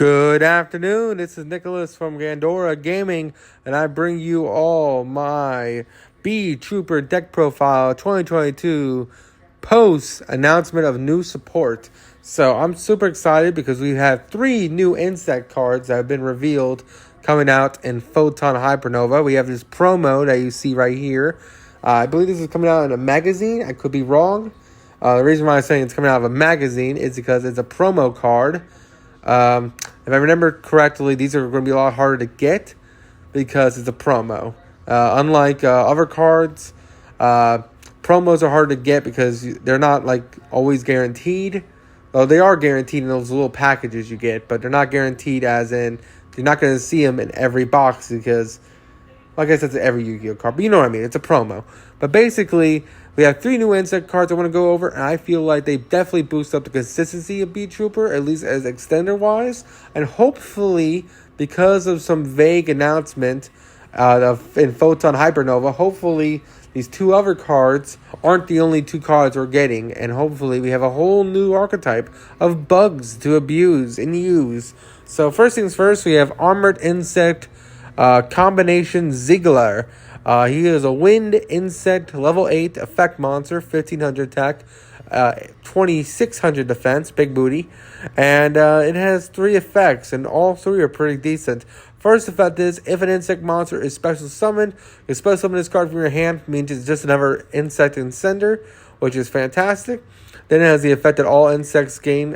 Good afternoon. This is Nicholas from Gandora Gaming, and I bring you all my Beetrouper deck profile 2022 post announcement of new support. So I'm super excited because we have 3 new insect cards that have been revealed coming out in Photon Hypernova. We have this promo that you see right here. I believe this is coming out in a magazine. I could be wrong. The reason why I'm saying it's coming out of a magazine is because it's a promo card. If I remember correctly, these are going to be a lot harder to get because it's a promo. Unlike other cards, promos are hard to get because they're not like always guaranteed. Well, they are guaranteed in those little packages you get, but they're not guaranteed as in you're not going to see them in every box because, like I said, it's every Yu-Gi-Oh card. But you know what I mean. It's a promo. But basically, we have 3 new insect cards I want to go over, and I feel like they definitely boost up the consistency of Beetrouper, at least as extender-wise. And hopefully, because of some vague announcement in Photon Hypernova, hopefully these 2 other cards aren't the only 2 cards we're getting. And hopefully we have a whole new archetype of bugs to abuse and use. So first things first, we have Armored Insect Combination Ziggler. He is a wind insect level 8 effect monster, 1500 attack, 2600 defense, big booty. And it has 3 effects, and all 3 are pretty decent. First effect is, if an insect monster is special summoned, you special summon this card from your hand, means it's just another insect and sender, which is fantastic. Then it has the effect that all insects gains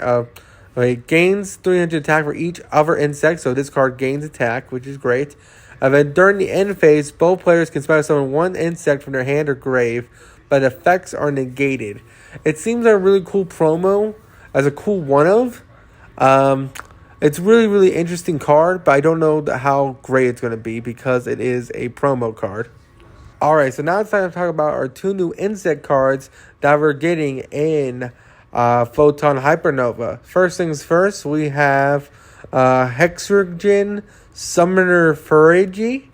300 attack for each other insect, so this card gains attack, which is great. And then during the end phase, both players can special summon 1 insect from their hand or grave, but effects are negated. It seems like a really cool promo, as a cool one-of. It's really, really interesting card, but I don't know how great it's going to be because it is a promo card. Alright, so now it's time to talk about our 2 new insect cards that we're getting in Photon Hypernova. First things first, we have Hexergen Summoner Ferigi.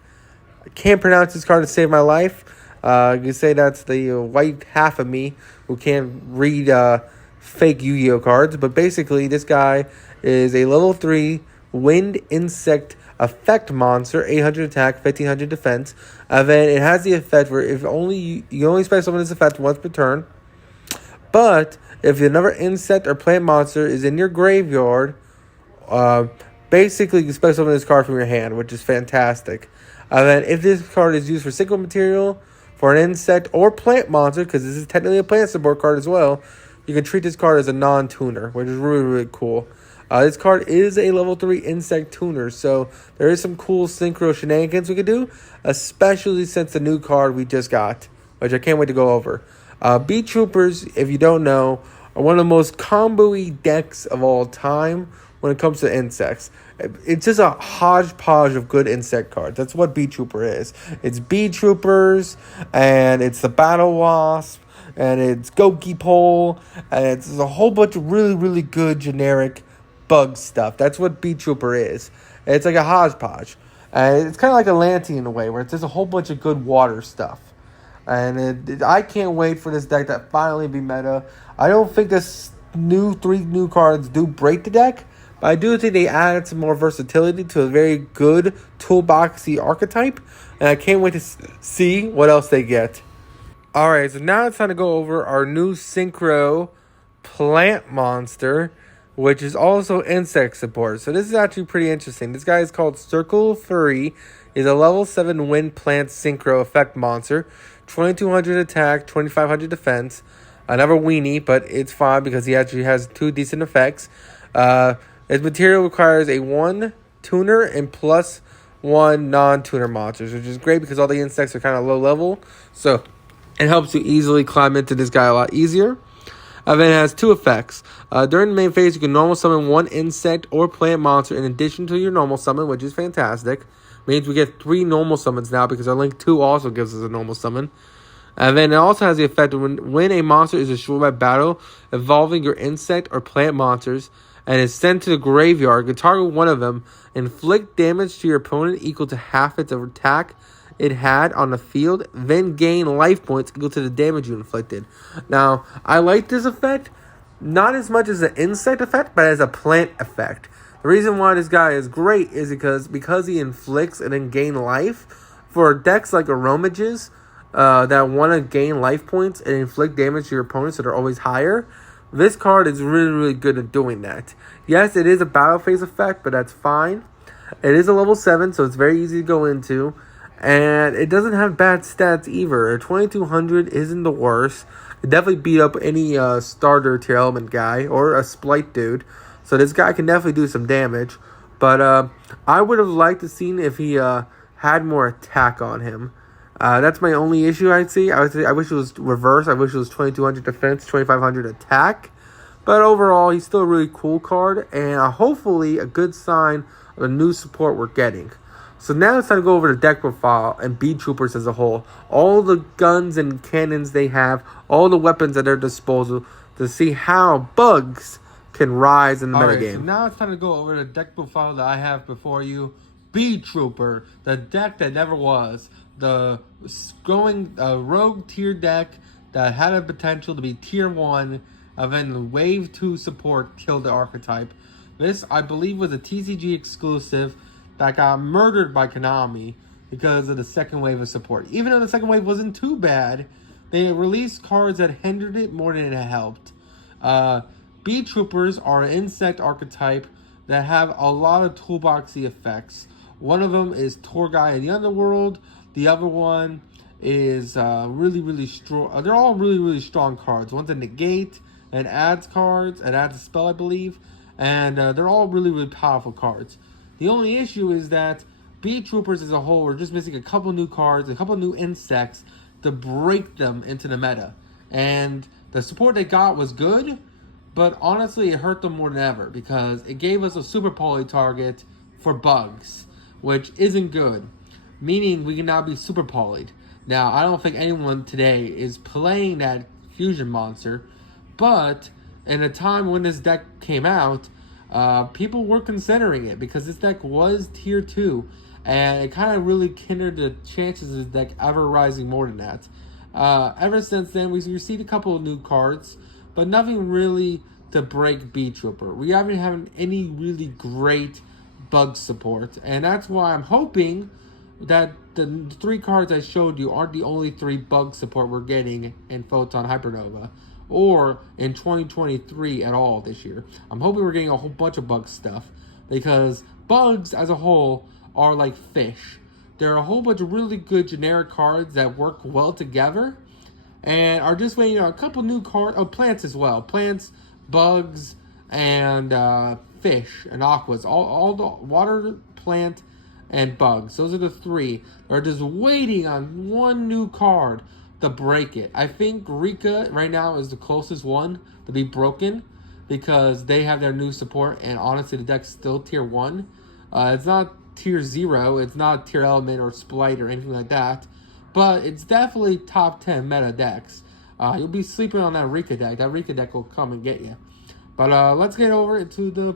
I can't pronounce this card to save my life. You say that's the white half of me who can't read fake Yu-Gi-Oh cards. But basically, this guy is a level 3 wind insect effect monster, 800 attack, 1500 defense. And then it has the effect where if you only special summon this effect once per turn. But if another insect or plant monster is in your graveyard, basically you can special summon this card from your hand, which is fantastic. And then if this card is used for single material, for an insect or plant monster, because this is technically a plant support card as well, you can treat this card as a non-tuner, which is really, really cool. This card is a level 3 insect tuner, so there is some cool synchro shenanigans we could do, especially since the new card we just got, which I can't wait to go over. Beetroopers, if you don't know, are one of the most combo-y decks of all time when it comes to insects. It's just a hodgepodge of good insect cards. That's what Beetrooper is. It's Beetroopers, and it's the Battle Wasp, and it's Goki Pole, and it's a whole bunch of really, really good generic bug stuff. That's what Beetrooper is. It's like a hodgepodge. And it's kind of like a Lanty in a way, where it's just a whole bunch of good water stuff. And I can't wait for this deck to finally be meta. I don't think this 3 new cards do break the deck, but I do think they added some more versatility to a very good toolboxy archetype. And I can't wait to see what else they get. Alright, so now it's time to go over our new Synchro Plant Monster, which is also insect support. So this is actually pretty interesting. This guy is called Circle Fury. He's a level 7 wind plant synchro effect monster. 2200 attack, 2500 defense. Another weenie, but it's fine because he actually has 2 decent effects. His material requires a 1 tuner and plus 1 non-tuner monsters, which is great because all the insects are kind of low level. So it helps you easily climb into this guy a lot easier. And then it has 2 effects. During the main phase, you can normal summon 1 insect or plant monster in addition to your normal summon, which is fantastic. Means we get 3 normal summons now because our Link 2 also gives us a normal summon. And then it also has the effect when a monster is destroyed by battle involving your insect or plant monsters and is sent to the graveyard, you can target one of them, inflict damage to your opponent equal to half its attack it had on the field, then gain life points equal to the damage you inflicted. Now, I like this effect, not as much as an insect effect, but as a plant effect. The reason why this guy is great is because he inflicts and then gain life. For decks like Aromages that want to gain life points and inflict damage to your opponents that are always higher, this card is really, really good at doing that. Yes, it is a battle phase effect, but that's fine. It is a level 7, so it's very easy to go into. And it doesn't have bad stats either. 2200 isn't the worst. It definitely beat up any starter tier element guy or a splice dude. So this guy can definitely do some damage. But I would have liked to seen if he had more attack on him. That's my only issue I'd see. I wish it was reverse. I wish it was 2200 defense, 2500 attack. But overall, he's still a really cool card. And hopefully a good sign of the new support we're getting. So now it's time to go over the deck profile and Beetroopers as a whole. All the guns and cannons they have, all the weapons at their disposal to see how bugs can rise in the metagame. So now it's time to go over the deck profile that I have before you. Beetrooper, the deck that never was. The going rogue tier deck that had a potential to be tier 1, and then the wave 2 support killed the archetype. This, I believe, was a TCG exclusive that got murdered by Konami because of the second wave of support. Even though the second wave wasn't too bad, they released cards that hindered it more than it helped. Beetroopers are an insect archetype that have a lot of toolboxy effects. One of them is Tour Guide in the Underworld. The other one is really, really strong. They're all really, really strong cards. One's a negate and adds cards, and adds a spell, I believe. And they're all really, really powerful cards. The only issue is that Beetroopers as a whole are just missing a couple new cards, a couple new insects to break them into the meta. And the support they got was good, but honestly it hurt them more than ever because it gave us a super poly target for bugs, which isn't good. Meaning we can now be super polyed. Now, I don't think anyone today is playing that fusion monster, but in a time when this deck came out, people were considering it because this deck was tier 2, and it kind of really hindered the chances of this deck ever rising more than that. Ever since then, we've received a couple of new cards, but nothing really to break Beetrooper. We haven't had any really great bug support, and that's why I'm hoping that the 3 cards I showed you aren't the only 3 bug support we're getting in Photon Hypernova, or in 2023 at all this year. I'm hoping we're getting a whole bunch of bug stuff, because bugs as a whole are like fish. There are a whole bunch of really good generic cards that work well together, and are just waiting on a couple new cards. Oh, plants as well. Plants, bugs, and fish and aquas. All the water, plant, and bugs. Those are the 3. They're just waiting on one new card to break it. I think Rika right now is the closest one to be broken because they have their new support, and honestly the deck's still tier 1. It's not tier 0, it's not tier element or splice or anything like that, but it's definitely top 10 meta decks. You'll be sleeping on that Rika deck. That Rika deck will come and get you. But let's get over into the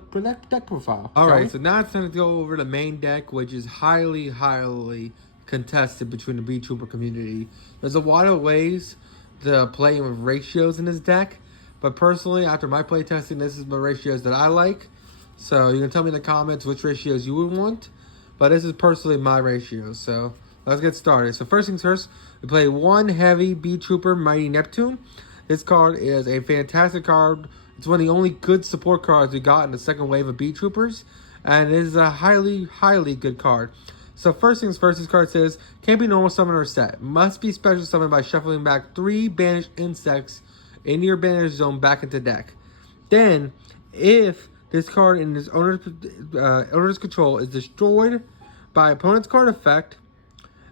deck profile. Alright, so now it's time to go over the main deck, which is highly, highly contested between the Beetrooper community. There's a lot of ways to play with ratios in this deck, but personally, after my playtesting, this is the ratios that I like. So you can tell me in the comments which ratios you would want, but this is personally my ratios. So let's get started. So first things first, we play 1 heavy Beetrooper Mighty Neptune. This card is a fantastic card. It's one of the only good support cards we got in the second wave of Beetroopers, and it is a highly, highly good card. So first things first, this card says, can't be normal summon or set. Must be special summoned by shuffling back 3 banished insects in your banished zone back into deck. Then, if this card in its owner's control is destroyed by opponent's card effect,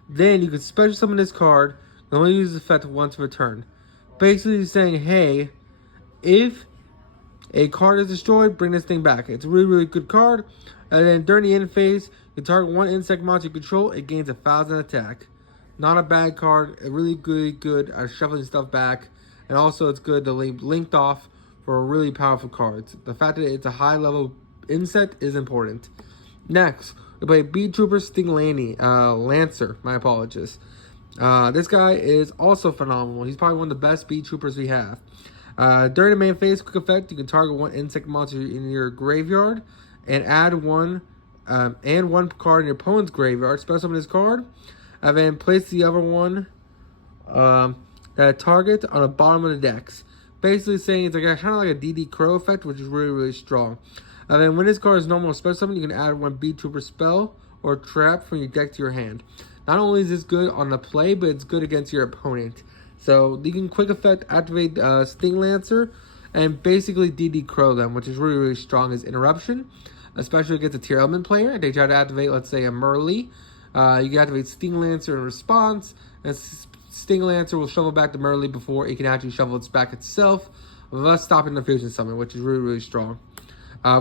then you can special summon this card and only use the effect once per turn. Basically saying, hey, if a card is destroyed, bring this thing back. It's a really, really good card. And then during the end phase, you target 1 insect monster you control, it gains 1,000 attack. Not a bad card. A really good at shuffling stuff back. And also it's good to leave linked off for really powerful cards. The fact that it's a high level insect is important. Next, we play Beetrooper Lancer. My apologies. This guy is also phenomenal. He's probably one of the best Beetroopers we have. During the main phase, quick effect, you can target 1 insect monster in your graveyard and add one card in your opponent's graveyard. Special summon this card, and then place the other one that target on the bottom of the decks. Basically saying it's like kind of like a DD Crow effect, which is really, really strong. And then when this card is normal special summon, you can add one Beetrouper spell or trap from your deck to your hand. Not only is this good on the play, but it's good against your opponent. So you can quick effect activate Sting Lancer and basically DD Crow them, which is really, really strong as interruption, especially against a tier element player. They try to activate, let's say, a Merlee. You can activate Sting Lancer in response, and Sting Lancer will shovel back the Merlee before it can actually shovel its back itself, thus stopping the fusion summon, which is really, really strong.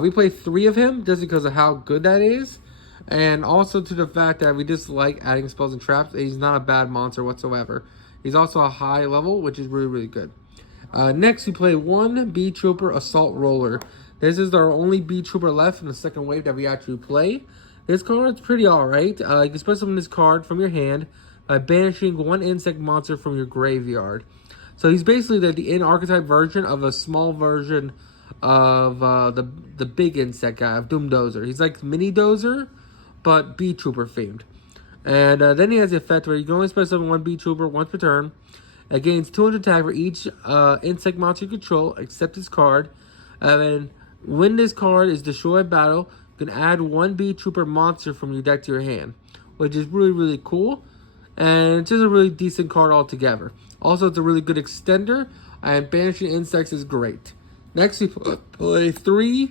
We play 3 of him just because of how good that is, and also to the fact that we just like adding spells and traps. He's not a bad monster whatsoever. He's also a high level, which is really, really good. Next, we play 1 Beetrouper Assault Roller. This is our only Beetrouper left in the second wave that we actually play. This card is pretty alright. You can special summon this card from your hand by banishing 1 insect monster from your graveyard. So he's basically the in-archetype version of a small version of the big insect guy, of Doom Dozer. He's like Mini Dozer, but Beetrouper themed. And then he has the effect where you can only special summon 1 Beetrouper once per turn. It gains 200 attack for each insect monster you control, except this card. And then when this card is destroyed by battle, you can add 1 Beetrouper monster from your deck to your hand, which is really, really cool. And it's just a really decent card altogether. Also, it's a really good extender, and banishing insects is great. Next, we play 3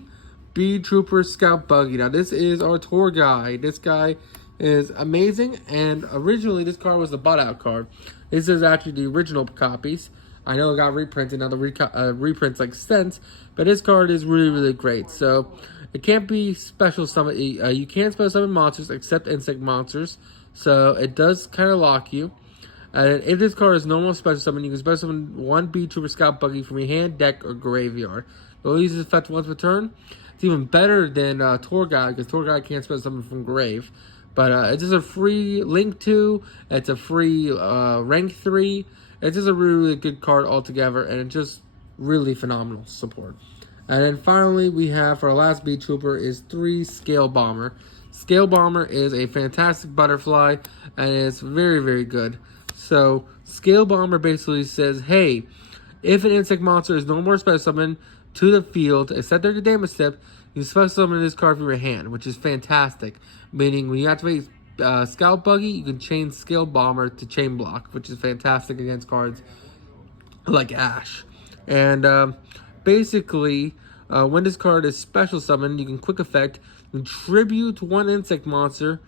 Beetrouper Scout Buggy. Now, this is our tour guide. This guy is amazing, and originally this card was the bought-out card. This is actually the original copies. I know it got reprinted, now the reprints like sense, but this card is really, really great. So, it can't be special summon. You can't special summon monsters except insect monsters. So it does kind of lock you. And if this card is normal special summon, you can special summon 1 Beetrouper Scout Buggy from your hand, deck, or graveyard. You'll use this effect once per turn. It's even better than Tour Guide, because Tour Guide can't special summon from grave. But it's just a free Link 2. It's a free Rank 3. It's just a really, really good card altogether, and it's just really phenomenal support. And then finally, we have for our last Beetrouper is 3 Scale Bomber. Scale Bomber is a fantastic butterfly, and it's very, very good. So, Scale Bomber basically says, hey, if an insect monster is no more special summoned to the field, except during the damage step, you can special summon this card from your hand, which is fantastic. Meaning, when you activate Scout Buggy, you can chain Scale Bomber to Chain Block, which is fantastic against cards like Ash. And basically, when this card is special summoned, you can quick effect, contribute 1 insect monster,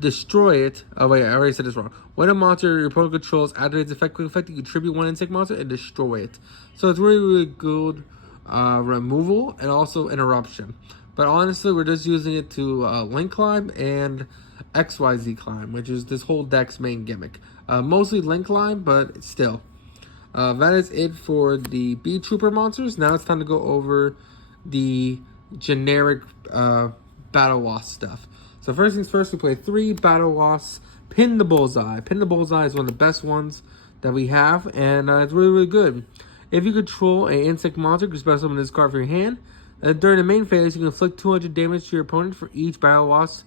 destroy it. Oh wait, I already said this wrong. When a monster your opponent controls activates effect quick effect, you contribute 1 insect monster and destroy it. So it's really, really good removal and also interruption. But honestly, we're just using it to Link Climb and XYZ Climb, which is this whole deck's main gimmick. Mostly Link Climb, but still. That is it for the Beetrouper monsters. Now it's time to go over the generic Battle Wasp stuff. So first things first, we play 3 Battle Wasps. Pin the Bullseye. Pin the Bullseye is one of the best ones that we have, and it's really, really good. If you control an insect monster, you can special summon this card from your hand. And during the main phase, you can inflict 200 damage to your opponent for each Battle Wasp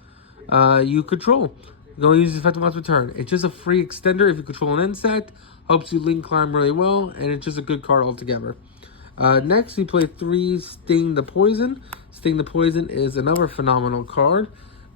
you control. You can use this effect once per turn. It's just a free extender if you control an insect. Helps you Link Climb really well, and it's just a good card altogether. Next, we play 3 Sting the Poison. Sting the Poison is another phenomenal card.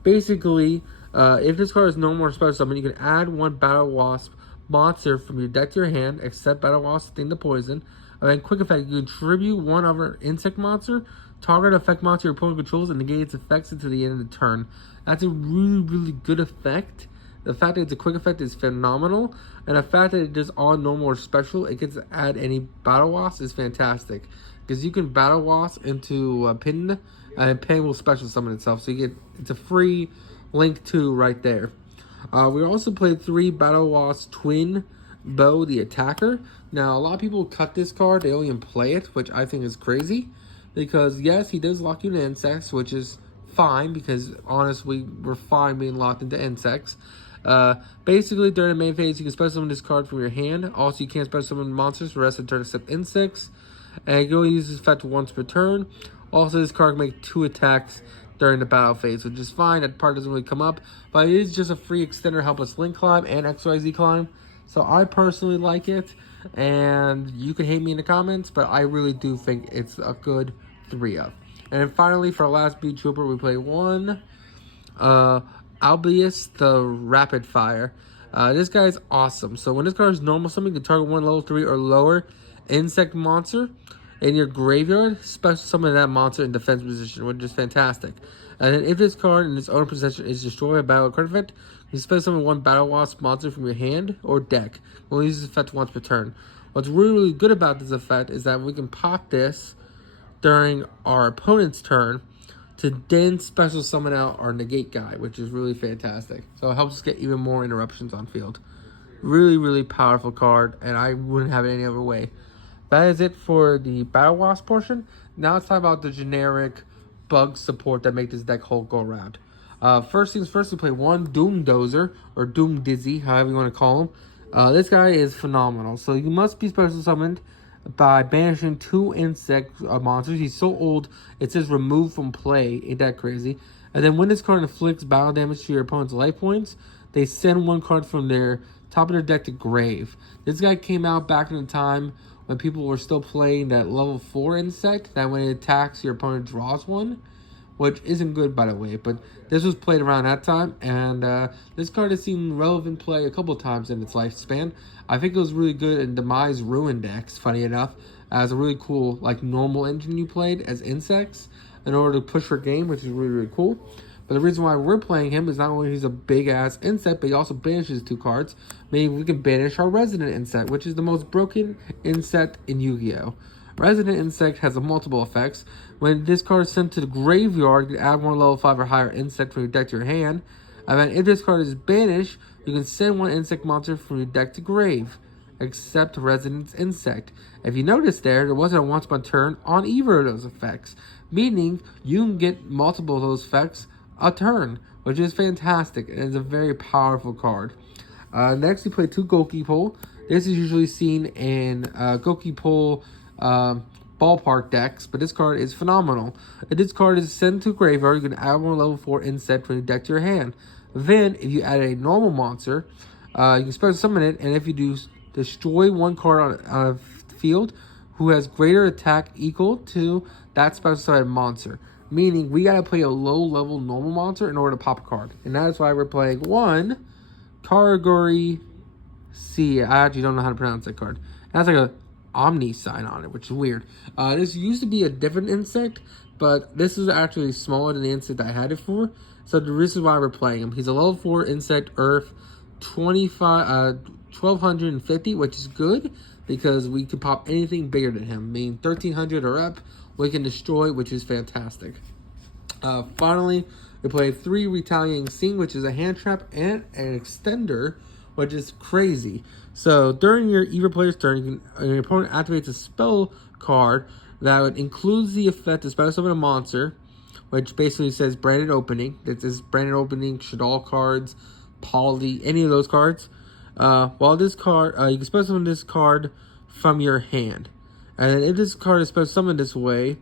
Basically, if this card is no more special summon, you can add 1 Battle Wasp monster from your deck to your hand, except Battle Wasp Sting the Poison. And then quick effect, you contribute 1 other insect monster, target effect monster your opponent controls, and negate its effects until the end of the turn. That's a really, really good effect. The fact that it's a quick effect is phenomenal, and the fact that it is all normal or special, it gets to add any Battle Wasp is fantastic. Because you can Battle Wasp into Pin, and Pin will special summon itself, so you get, it's a free Link 2 right there. We also played 3 Battle Wasp Twin Bow the Attacker. Now, a lot of people cut this card, they don't even play it, which I think is crazy. Because, yes, he does lock you into insects, which is fine, because honestly, we're fine being locked into insects. Basically, during the main phase, you can special summon this card from your hand. Also, you can't special summon monsters for the rest of the turn except insects. And you can only use this effect once per turn. Also, this card can make 2 attacks during the battle phase, which is fine. That part doesn't really come up, but it is just a free extender, help us link climb and XYZ climb. So I personally like it, and you can hate me in the comments, but I really do think it's a good 3-up. And then finally, for our last Beetrouper, we play one Albius the Rapid Fire. This guy is awesome. So when this card is normal summon, you can target one level 3 or lower insect monster in your graveyard, special summon that monster in defense position, which is fantastic. And then if this card in its own possession is destroyed by battle card effect, you special summon one Battle Wasp monster from your hand or deck. We'll use this effect once per turn. What's really good about this effect is that we can pop this during our opponent's turn to then special summon out our negate guy, which is really fantastic. So it helps us get even more interruptions on field. Really, really powerful card, and I wouldn't have it any other way. That is it for the Battle Wasp portion. Now it's time about the generic bug support that make this deck whole go around. First things first, we play one Doom Dozer, or Doom Dizzy, however you want to call him. This guy is phenomenal. So you must be special summoned by banishing 2 insect monsters. He's so old, it says remove from play. Ain't that crazy? And then when this card inflicts battle damage to your opponent's life points, they send one card from their top of their deck to grave. This guy came out back in the time when people were still playing that level 4 insect, that when it attacks, your opponent draws one, which isn't good, by the way, but this was played around that time, and this card has seen relevant play a couple times in its lifespan. I think it was really good in Demise Ruin decks, funny enough, as a really cool, like, normal engine you played as insects in order to push your game, which is really, really cool. But the reason why we're playing him is not only he's a big-ass insect, but he also banishes 2 cards, meaning we can banish our Resident Insect, which is the most broken insect in Yu-Gi-Oh! Resident Insect has multiple effects. When this card is sent to the graveyard, you can add one level 5 or higher insect from your deck to your hand. And then if this card is banished, you can send one insect monster from your deck to grave, except Resident Insect. If you notice there wasn't a once per turn on either of those effects, meaning you can get multiple of those effects a turn, which is fantastic, and it's a very powerful card. Next, we play 2 Gokipole. This is usually seen in Gokipole ballpark decks, but this card is phenomenal. If this card is sent to graveyard, you can add one level 4 insect from your deck to your hand. Then, if you add a normal monster, you can special summon it, and if you do, destroy one card on a field who has greater attack equal to that specified monster. Meaning, we gotta play a low-level normal monster in order to pop a card. And that is why we're playing one Karagori C. I actually don't know how to pronounce that card. It has like a Omni sign on it, which is weird. This used to be a different insect, but this is actually smaller than the insect I had it for. So this is why we're playing him. He's a level 4 insect, Earth, 1250, which is good because we can pop anything bigger than him. I mean, 1300 or up, we can destroy, which is fantastic. Finally, we play 3 Retaliating Scene, which is a hand trap and an extender, which is crazy. So during your either player's turn, your opponent activates a spell card that includes the effect of special summon a monster, which basically says branded opening. This is branded opening, Shadal cards, Poly, any of those cards. While this card, you can special summon this card from your hand. And if this card is special summoned this way,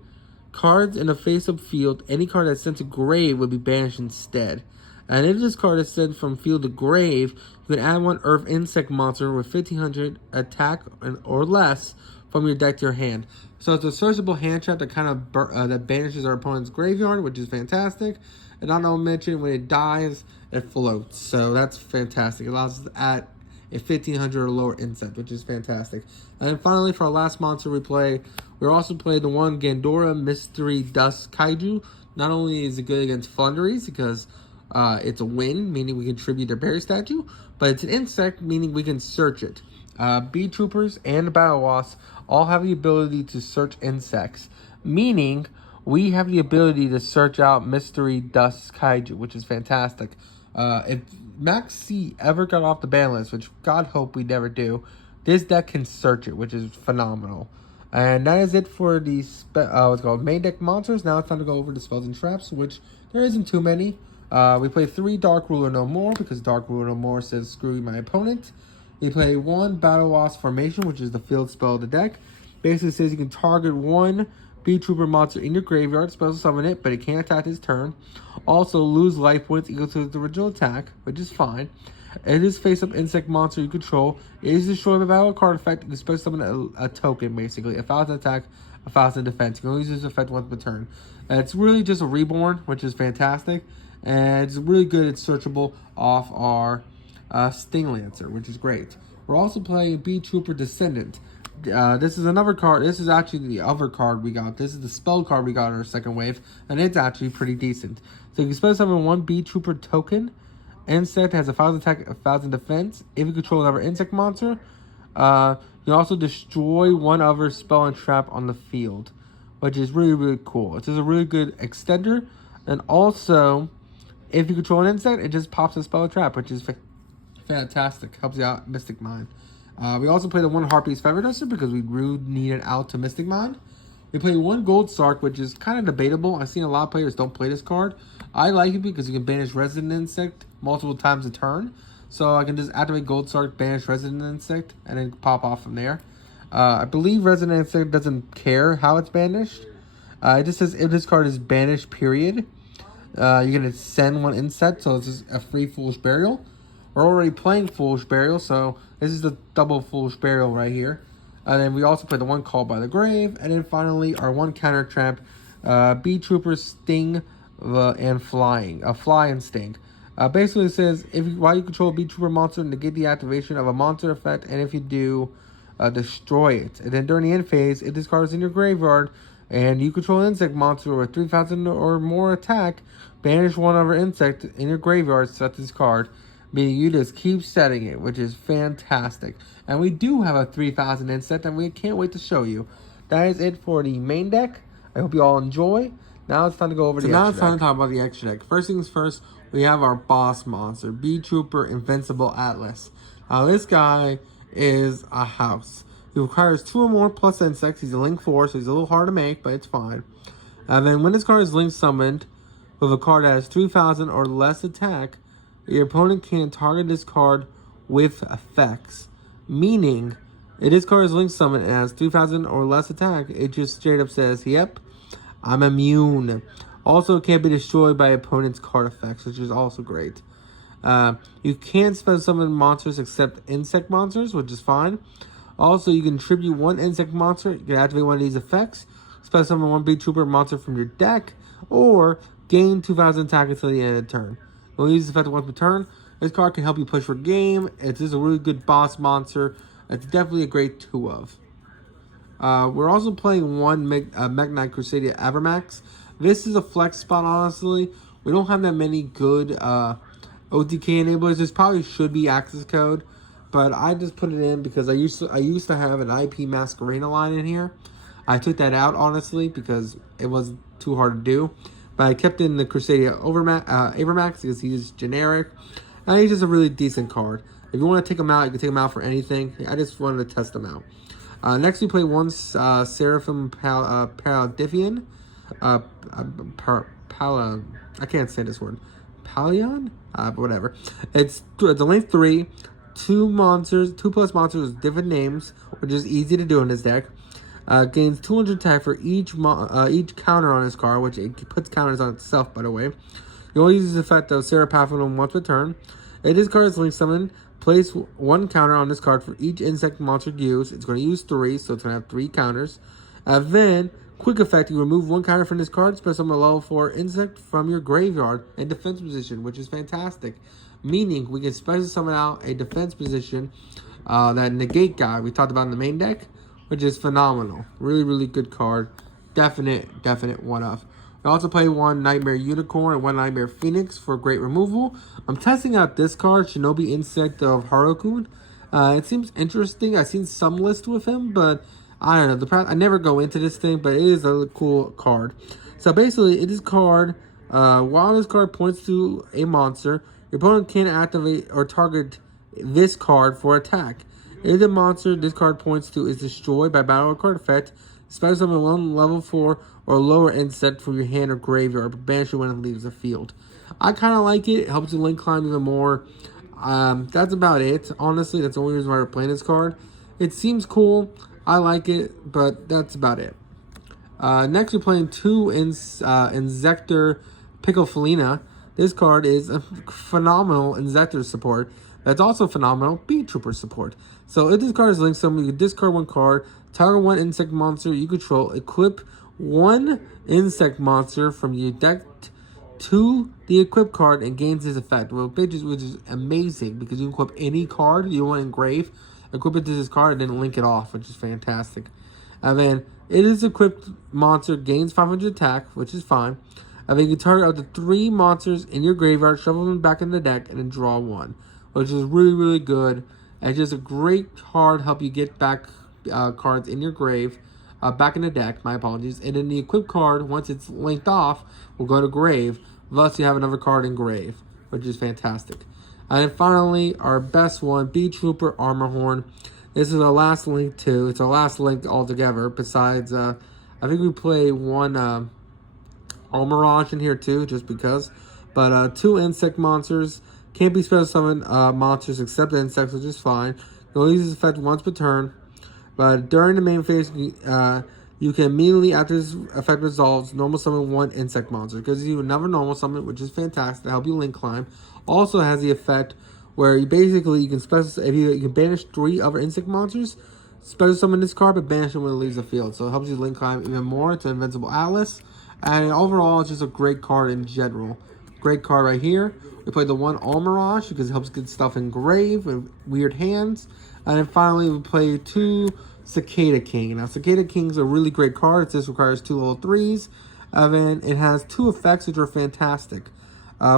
cards in a face-up field, any card that's sent to grave would be banished instead. And if this card is sent from field to grave, you can add one Earth Insect monster with 1500 attack or less from your deck to your hand. So it's a searchable hand trap that kind of that banishes our opponent's graveyard, which is fantastic. And not to mention, when it dies, it floats. So that's fantastic. It allows us to add a 1500 or lower insect, which is fantastic. And then finally, for our last monster we play, we also play the one Gandora Mystery Dust Kaiju. Not only is it good against Flunderies, because it's a win, meaning we can tribute their berry statue, but it's an insect, meaning we can search it. Beetroopers and Battle Wasps all have the ability to search insects, meaning we have the ability to search out Mystery Dust Kaiju, which is fantastic. If Max C ever got off the ban list, which God hope we never do, this deck can search it, which is phenomenal. And that is it for the what's called main deck monsters. Now it's time to go over the spells and traps, which there isn't too many. We play 3 Dark Ruler No More, because Dark Ruler No More says screw my opponent. We play 1 Battle Wasp Formation, which is the field spell of the deck. Basically says you can target one Beetrouper monster in your graveyard, special summon it, but it can't attack this turn. Also, lose life points equal to its original attack, which is fine. It is face-up insect monster you control. It is destroyed by battle card effect. You can special summon a token, basically. 1,000 attack, 1,000 defense. You can only use this effect once per turn. It's really just a reborn, which is fantastic. And it's really good. It's searchable off our Sting Lancer, which is great. We're also playing Beetrouper Descendant. This is another card. This is actually the other card we got. This is the spell card we got in our second wave, and it's actually pretty decent. So you can special summon one Beetrouper token. Insect has 1,000 attack, 1,000 defense. If you control another insect monster, you also destroy one other spell and trap on the field, which is really, really cool. It's just a really good extender. And also, if you control an insect, it just pops a spell and trap, which is fantastic. Helps you out, Mystic Mind. We also played the one Harpy's Feather Duster because we really needed out to Mystic Mind. We played one Gold Sark, which is kind of debatable. I've seen a lot of players don't play this card. I like it because you can banish Resident Insect multiple times a turn. So I can just activate Gold Sark, banish Resident Insect, and then pop off from there. I believe Resident Insect doesn't care how it's banished. It just says if this card is banished, period. You're going to send one insect, so it's just a free Foolish Burial. We're already playing Foolish Burial, so this is the double Foolish Burial right here. And then we also play the one Called by the Grave. And then finally, our one counter trap, Beetrouper Sting and Flying. Fly and Sting. Basically, it says, while you control a Beetrouper monster, negate the activation of a monster effect. And if you do, destroy it. And then during the end phase, if this card is in your graveyard, and you control an insect monster with 3,000 or more attack, banish one other insect in your graveyard, set this card. Meaning you just keep setting it, which is fantastic. And we do have a 3,000 insect, and we can't wait to show you. That is it for the main deck. I hope you all enjoy. Now it's time to go over the extra deck. Now it's time to talk about the extra deck. First things first, we have our boss monster, Beetrouper Invincible Atlas. Now this guy is a house. He requires 2 or more plus insects. He's a link 4, so he's a little hard to make, but it's fine. And then when this card is link summoned with a card that has 3,000 or less attack, your opponent can target this card with effects. Meaning, if this card is link summoned and has 3,000 or less attack, it just straight up says, yep, I'm immune. Also, it can't be destroyed by opponent's card effects, which is also great. You can't special summon monsters except insect monsters, which is fine. Also, you can tribute one insect monster. You can activate one of these effects. Special summon one Beetrouper monster from your deck. Or gain 2,000 attack until the end of the turn. You'll use this effect once per turn. This card can help you push for game. It's just a really good boss monster. It's definitely a great 2 of. We're also playing one Mekk-Knight Crusadia Avermax. This is a flex spot, honestly. We don't have that many good OTK enablers. This probably should be access code. But I just put it in because I used to have an IP Masquerena line in here. I took that out, honestly, because it was too hard to do. But I kept in the Crusadia Avermax because he's generic. And he's just a really decent card. If you want to take him out, you can take him out for anything. I just wanted to test him out. Next, we play one Seraphim Paladiphian. I can't say this word. Palion? Whatever. It's a length 3. 2 plus monsters with different names, which is easy to do in this deck. Gains 200 attack for each counter on his card, which it puts counters on itself, by the way. You only use the effect of Seraphim once per turn. If this card is link summoned, place 1 counter on this card for each insect monster used. It's going to use 3, so it's going to have 3 counters. Then, quick effect, you remove 1 counter from this card, special summon a level 4 insect from your graveyard in defense position, which is fantastic. Meaning, we can special summon out a defense position, that negate guy we talked about in the main deck, which is phenomenal. Really, really good card. Definite 1 of. I also play one Nightmare Unicorn and one Nightmare Phoenix for great removal. I'm testing out this card, Shinobi Insect of Harukun. It seems interesting. I've seen some list with him, but I don't know. I never go into this thing, but it is a cool card. So basically, it is card. While this card points to a monster, your opponent can activate or target this card for attack. If the monster this card points to is destroyed by battle card effect, special summon 1 level 4 or lower insect from your hand or graveyard, but banish it when it leaves the field. I kind of like it. It helps you link climb even more. That's about it. Honestly, that's the only reason why we're playing this card. It seems cool. I like it, but that's about it. Next, we're playing 2 Inzektor Piccolina. This card is a phenomenal Inzektor support. That's also phenomenal Beetrouper support. So if this card is linked somewhere, you can discard 1 card, target 1 insect monster you control, equip 1 insect monster from your deck to the equip card and gains this effect, which is amazing because you can equip any card you want to engrave, equip it to this card, and then link it off, which is fantastic. And then it is equipped monster gains 500 attack, which is fine. And then you can target up to 3 monsters in your graveyard, shuffle them back in the deck, and then draw 1, which is really, really good. And just a great card, help you get back cards in your grave, back in the deck, my apologies. And then the equip card, once it's linked off, will go to grave, thus you have another card in grave, which is fantastic. And then finally, our best one, Beetrouper Armor Horn. This is our last link too. It's our last link altogether, besides, I think we play 1 Almirage in here too, just because. But 2 insect monsters. Can't be special summon monsters except insects, which is fine. You only use this effect once per turn. But during the main phase, you can immediately, after this effect resolves, normal summon 1 insect monster. It gives you another normal summon, which is fantastic to help you link climb. Also has the effect where you basically, you can special, if you can banish 3 other insect monsters, special summon this card, but banish them when it leaves the field. So it helps you link climb even more to Invincible Atlas. And overall, it's just a great card in general. Great card right here. We played the 1 Almirage because it helps get stuff engraved with weird hands. And then finally, we played 2 Cicada King. Now, Cicada King's a really great card. This requires 2 level 3s. And then it has 2 effects which are fantastic.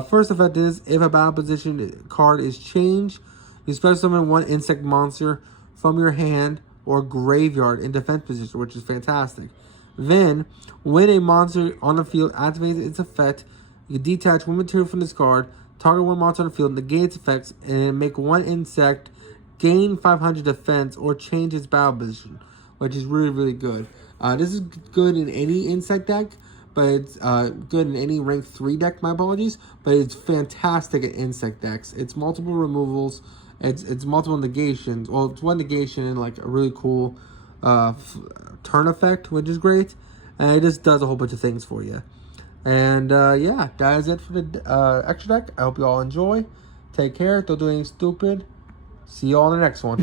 First effect is, if a battle position card is changed, you special summon 1 insect monster from your hand or graveyard in defense position, which is fantastic. Then, when a monster on the field activates its effect, you detach 1 material from this card, target 1 monster on the field, negate its effects, and make 1 insect gain 500 defense or change its battle position, which is really, really good. This is good in any insect deck, but it's good in any rank 3 deck, my apologies, but it's fantastic at insect decks. It's multiple removals, it's multiple negations. Well, it's 1 negation and like a really cool turn effect, which is great, and it just does a whole bunch of things for you. And yeah, that is it for the extra deck. I hope you all enjoy. Take care. Don't do anything stupid. See you all in the next one.